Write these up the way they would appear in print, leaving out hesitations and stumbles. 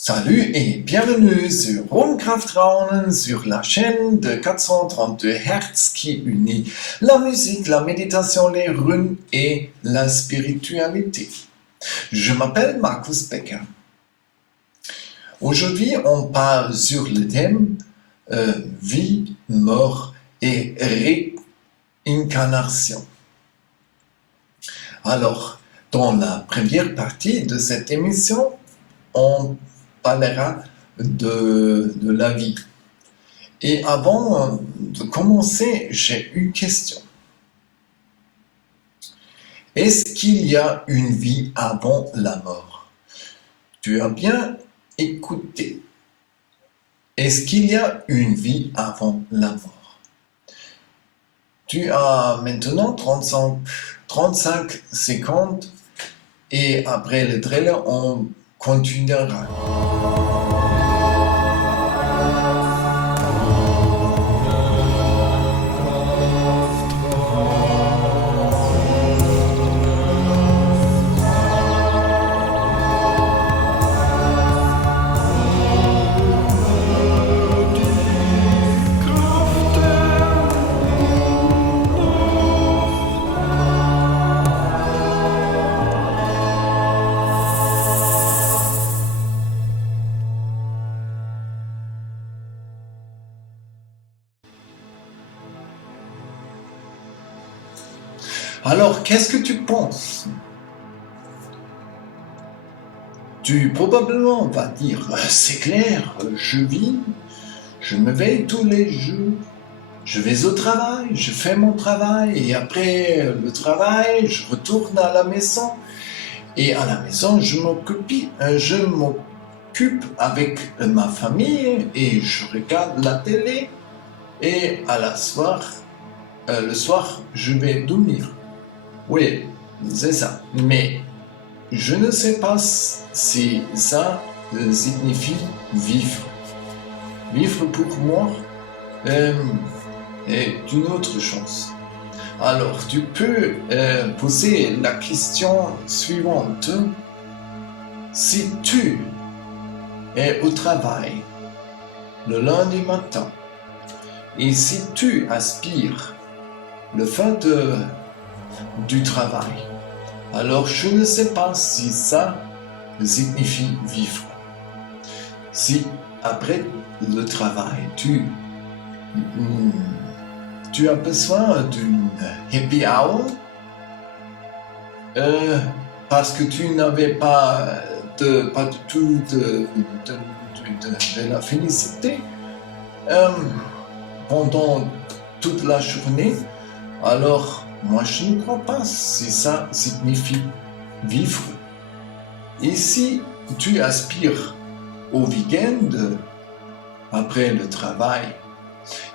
Salut et bienvenue sur Runkraftraunen sur la chaîne de 432 Hertz qui unit la musique, la méditation, les runes et la spiritualité. Je m'appelle Markus Becker. Aujourd'hui, on parle sur le thème vie, mort et réincarnation. Alors, dans la première partie de cette émission, on parlera de la vie. Et avant de commencer, j'ai une question. Est-ce qu'il y a une vie avant la mort? Tu as bien écouté. Est-ce qu'il y a une vie avant la mort? Tu as maintenant 35 secondes et après le trailer, on continuera. Alors, qu'est-ce que tu penses? Tu probablement vas dire, c'est clair, je vis, je me veille tous les jours, je vais au travail, je fais mon travail, et après le travail, je retourne à la maison, et à la maison, je m'occupe avec ma famille, et je regarde la télé, et le soir, je vais dormir. Oui, c'est ça. Mais je ne sais pas si ça signifie vivre. Vivre pour moi est une autre chose. Alors, tu peux poser la question suivante. Si tu es au travail le lundi matin et si tu aspires le fin du travail. Alors je ne sais pas si ça signifie vivre. Si après le travail, tu as besoin d'une happy hour parce que tu n'avais pas du tout de la félicité pendant toute la journée, alors moi, je ne crois pas si ça signifie vivre. Et si tu aspires au week-end après le travail,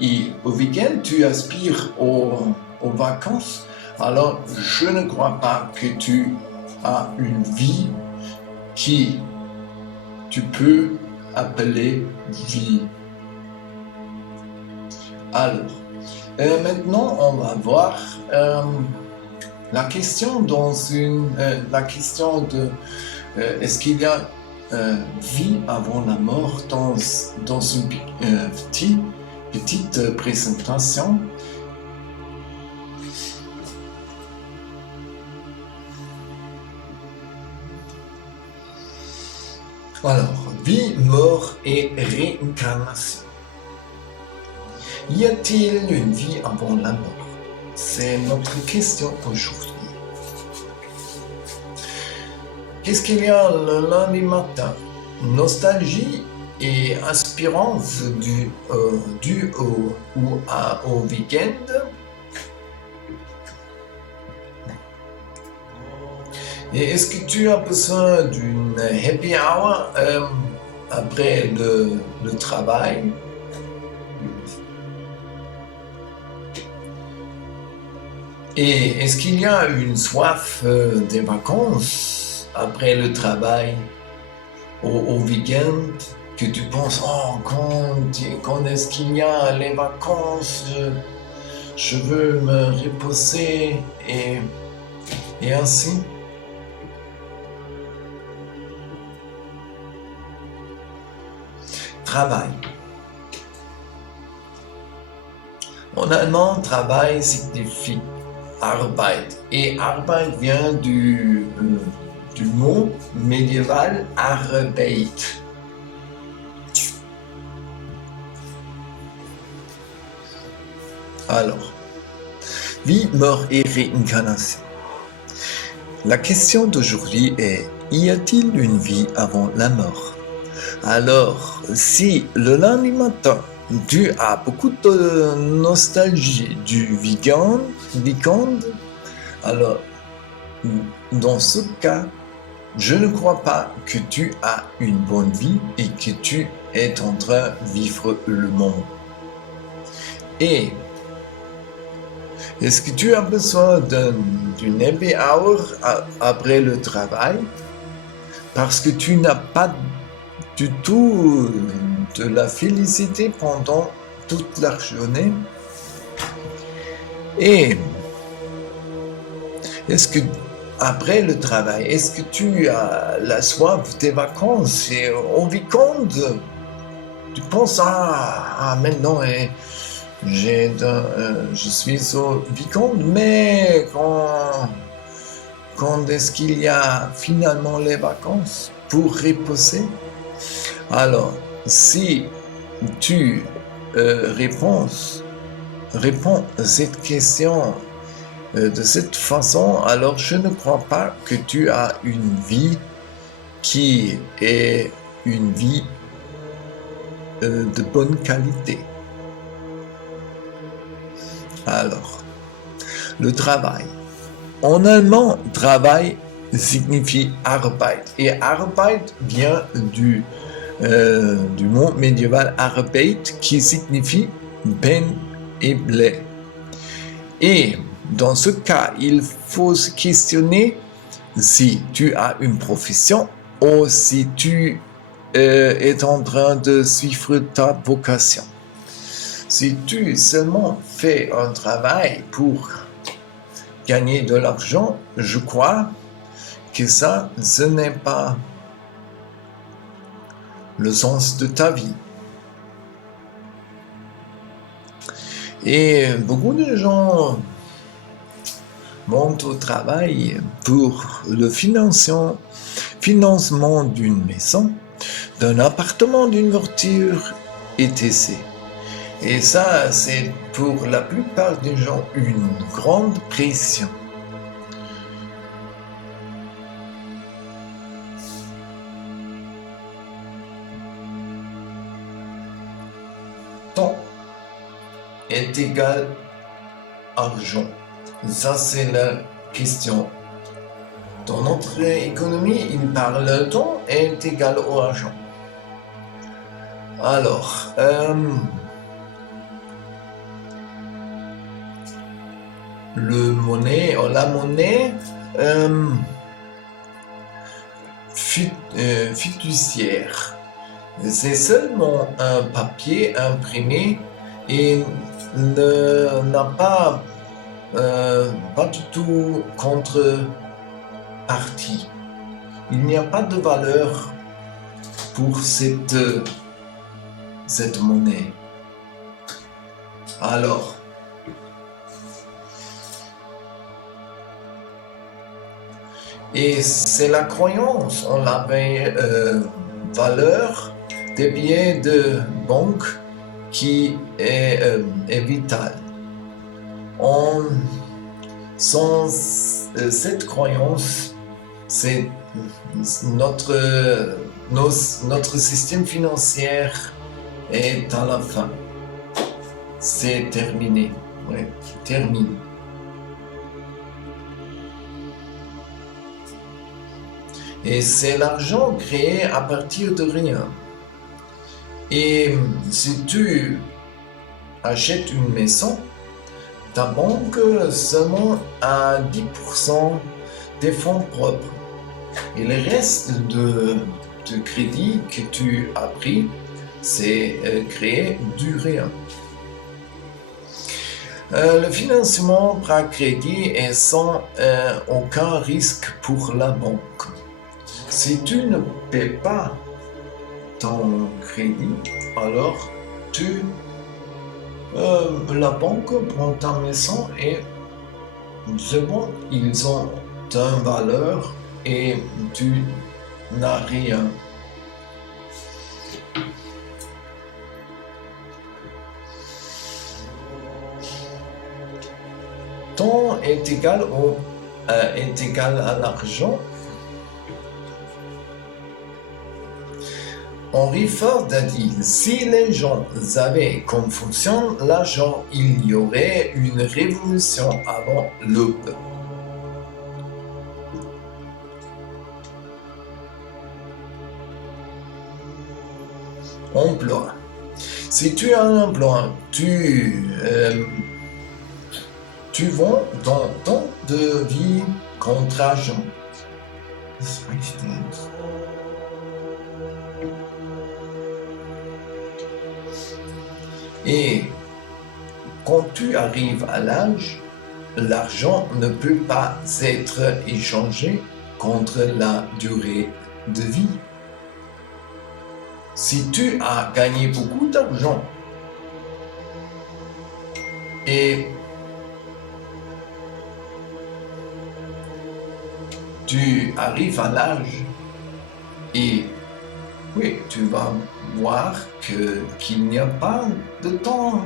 et au week-end tu aspires aux vacances, alors je ne crois pas que tu as une vie qui tu peux appeler vie. Alors, maintenant, on va voir la question la question de est-ce qu'il y a vie avant la mort dans une petite présentation. Alors, vie, mort et réincarnation. Y a-t-il une vie avant la mort? C'est notre question aujourd'hui. Qu'est-ce qu'il y a le lundi matin? Nostalgie et aspirance due au week-end? Et est-ce que tu as besoin d'une happy hour après le travail? Et est-ce qu'il y a une soif des vacances après le travail, au week-end, que tu penses, oh, quand est-ce qu'il y a les vacances, je veux me reposer et ainsi? travail. En allemand, travail signifie Arbeit. Et Arbeit vient du mot médiéval Arbeit. Alors, vie, mort et réincarnation. La question d'aujourd'hui est, y a-t-il une vie avant la mort? Alors, si le lundi matin, tu as beaucoup de nostalgie du week-end, alors, dans ce cas, je ne crois pas que tu as une bonne vie et que tu es en train de vivre le monde. Et est-ce que tu as besoin d'une happy hour après le travail? Parce que tu n'as pas du tout de la félicité pendant toute la journée. Et est-ce que après le travail, est-ce que tu as la soif des vacances et au week-end, tu penses maintenant je suis au week-end, mais quand est-ce qu'il y a finalement les vacances pour reposer? Alors, si tu réponds à cette question de cette façon, alors je ne crois pas que tu as une vie qui est une vie de bonne qualité. Alors, le travail. En allemand, travail signifie Arbeit. Et Arbeit vient du mot médiéval Arbeit qui signifie peine et blé. Et dans ce cas, il faut se questionner si tu as une profession ou si tu es en train de suivre ta vocation. Si tu seulement fais un travail pour gagner de l'argent, je crois que ça, ce n'est pas le sens de ta vie. Et beaucoup de gens vont au travail pour le financement d'une maison, d'un appartement, d'une voiture, etc. Et ça, c'est pour la plupart des gens une grande pression. Temps est égal argent. Ça, c'est la question. Dans notre économie, il parle le temps est égal au argent. Alors, la monnaie fiduciaire, c'est seulement un papier imprimé et n'a pas du tout contrepartie. Il n'y a pas de valeur pour cette monnaie. Alors, et c'est la croyance en la valeur des billets de banque qui est vitale. Sans cette croyance, c'est notre système financier est à la fin. C'est terminé. Ouais, terminé. Et c'est l'argent créé à partir de rien. Et si tu achètes une maison, ta banque seulement a 10% des fonds propres. Et le reste de crédit que tu as pris, c'est créé du rien. Le financement par crédit est sans aucun risque pour la banque. Si tu ne paies pas ton crédit, alors la banque prend ta maison et c'est bon, ils ont une valeur et tu n'as rien. Temps est égal à l'argent. Henry Ford a dit, si les gens savaient comment fonctionne l'argent, il y aurait une révolution avant l'aube. Emploi. Si tu as un emploi, tu vends ton temps de vie contre argent. Et quand tu arrives à l'âge, l'argent ne peut pas être échangé contre la durée de vie. Si tu as gagné beaucoup d'argent et tu arrives à l'âge et oui, tu vas voir qu'il n'y a pas de temps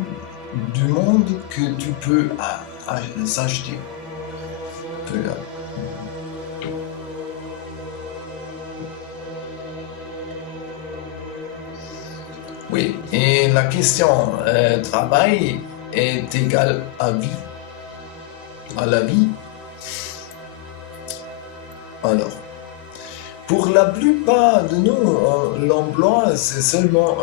du monde que tu peux s'acheter. Oui, et la question travail est égale à vie, à la vie. Alors, pour la plupart de nous, l'emploi, c'est seulement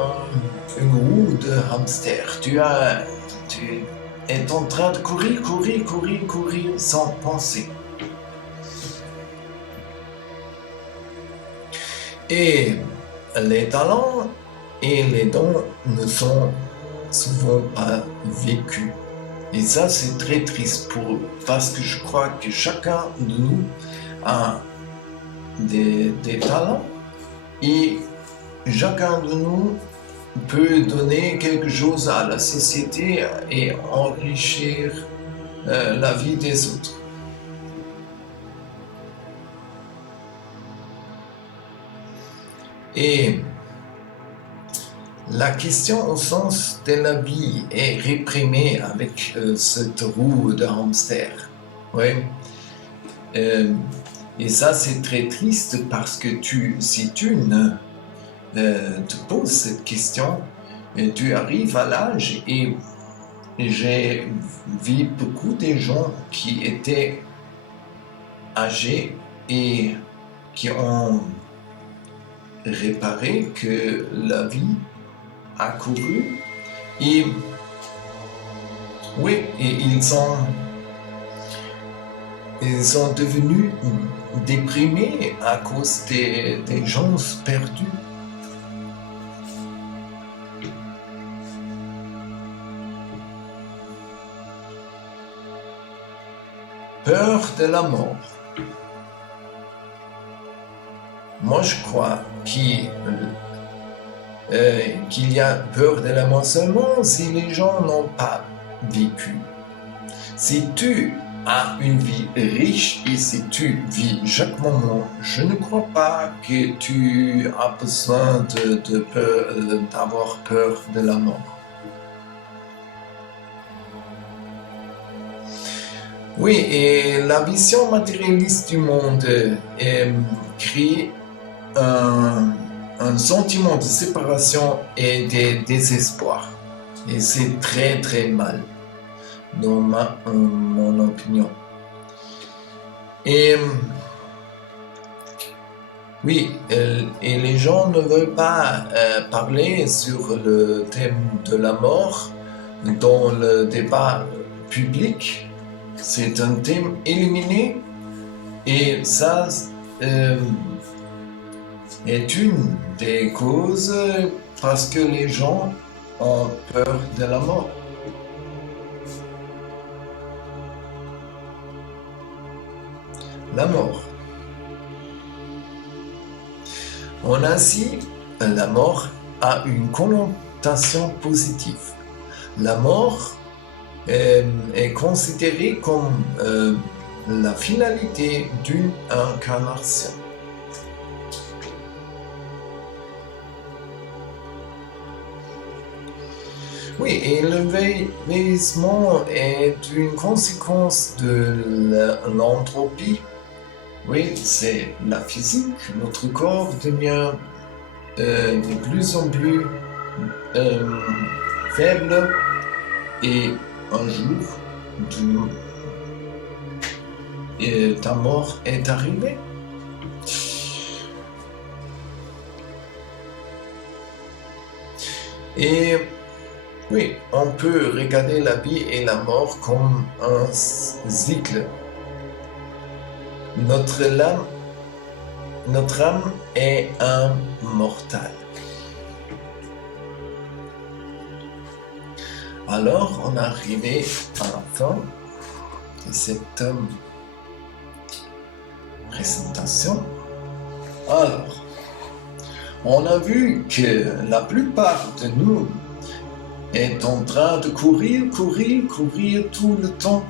une roue de hamster. Tu es en train de courir sans penser. Et les talents et les dons ne sont souvent pas vécus. Et ça, c'est très triste parce que je crois que chacun de nous a des talents et chacun de nous peut donner quelque chose à la société et enrichir la vie des autres. Et la question au sens de la vie est réprimée avec cette roue de hamster. Oui. Et ça, c'est très triste parce que si tu ne te poses cette question, tu arrives à l'âge et j'ai vu beaucoup de gens qui étaient âgés et qui ont réparé que la vie a couru et oui, et ils sont devenus déprimés à cause des gens perdus. Peur de la mort. Moi, je crois qu'il y a peur de la mort seulement si les gens n'ont pas vécu. Si tu as une vie riche et si tu vis chaque moment, je ne crois pas que tu as besoin d'avoir peur de la mort. Oui, et la vision matérialiste du monde crée un sentiment de séparation et de désespoir. Et c'est très très mal, dans mon opinion. Et oui, et les gens ne veulent pas parler sur le thème de la mort dans le débat public. C'est un thème éliminé et ça est une des causes parce que les gens ont peur de la mort. La mort. On a ainsi la mort a une connotation positive. La mort est considérée comme la finalité d'une incarnation. Oui, et le vieillissement est une conséquence de l'entropie. Oui, c'est la physique. Notre corps devient de plus en plus faible et un jour, ta mort est arrivée. Et oui, on peut regarder la vie et la mort comme un cycle. Notre âme est immortale. Alors, on est arrivé à la fin de cette présentation. Alors, on a vu que la plupart de nous est en train de courir tout le temps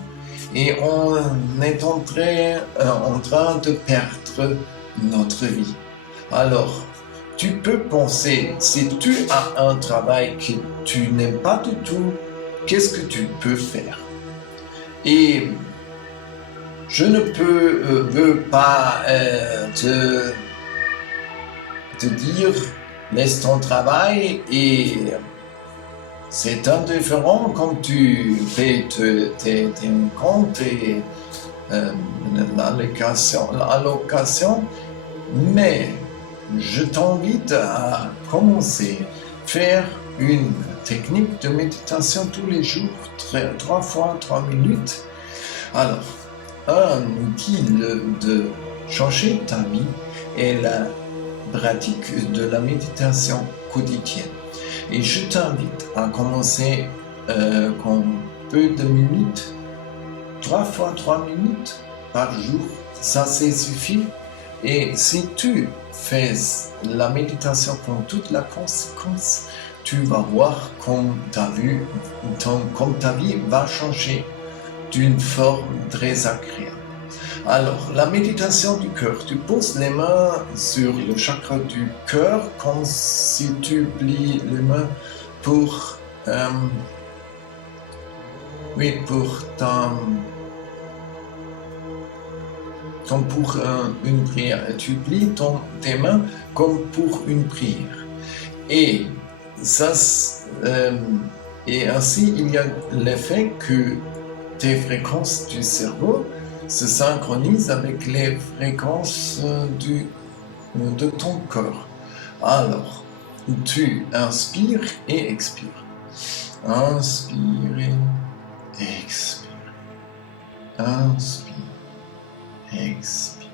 et on est en train de perdre notre vie. Alors, tu peux penser, si tu as un travail que tu n'aimes pas du tout, qu'est-ce que tu peux faire? Et je ne veux pas te dire, laisse ton travail et c'est indifférent quand tu fais tes comptes et l'allocation, mais je t'invite à commencer à faire une technique de méditation tous les jours, 3 fois 3 minutes. Alors, un outil de changer ta vie est la pratique de la méditation quotidienne. Et je t'invite à commencer comme peu de minutes, 3 fois 3 minutes par jour, ça suffit. Et si tu fais la méditation comme toute la conséquence, tu vas voir comme ta vie va changer d'une forme très agréable. Alors, la méditation du cœur, tu poses les mains sur le chakra du cœur comme si tu plies les mains pour comme pour une prière. Tu plies tes mains comme pour une prière. Et ainsi, il y a l'effet que tes fréquences du cerveau se synchronisent avec les fréquences de ton corps. Alors, tu inspires et expires. Inspire et expire. Inspire. Expire.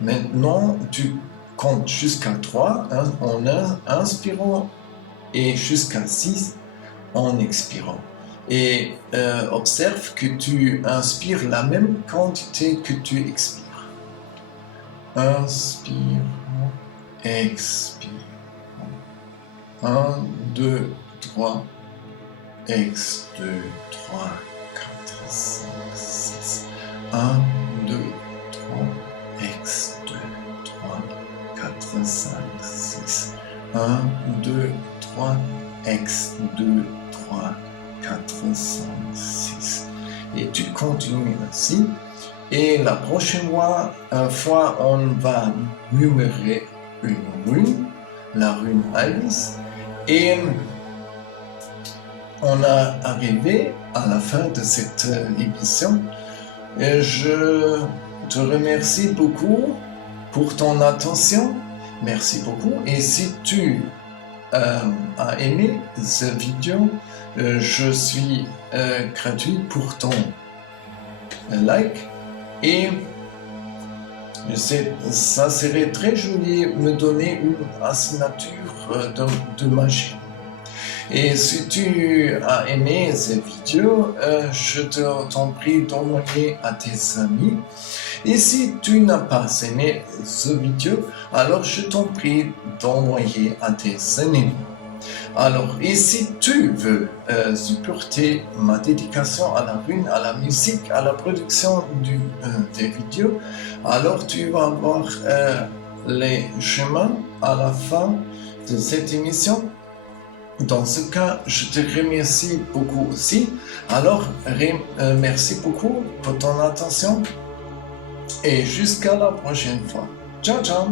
Maintenant, tu comptes jusqu'à 3 en inspirant et jusqu'à 6 en expirant. Et observe que tu inspires la même quantité que tu expires. Inspire, expire. 1, 2, 3, ex, 2, 3, 4, 5, 6. 1, 2, 3, ex, 2, 3, 4, 5, 6. 1, 2, 3, ex, 2, 3, 4, 5, 6. Et tu continues ainsi. Et la prochaine fois, on va numérer une rune, la rune Alice. Et on a arrivé à la fin de cette émission. Et je te remercie beaucoup pour ton attention. Merci beaucoup. Et si tu as aimé cette vidéo, je suis gratuit pour ton like. Et ça serait très joli de me donner une signature de magie. Et si tu as aimé cette vidéo, je t'en prie d'envoyer à tes amis. Et si tu n'as pas aimé cette vidéo, alors je t'en prie d'envoyer à tes ennemis. Alors, et si tu veux supporter ma dédication à la rune, à la musique, à la production des vidéos, alors tu vas voir les chemins à la fin de cette émission. Dans ce cas, je te remercie beaucoup aussi. Alors, merci beaucoup pour ton attention et jusqu'à la prochaine fois. Ciao, ciao!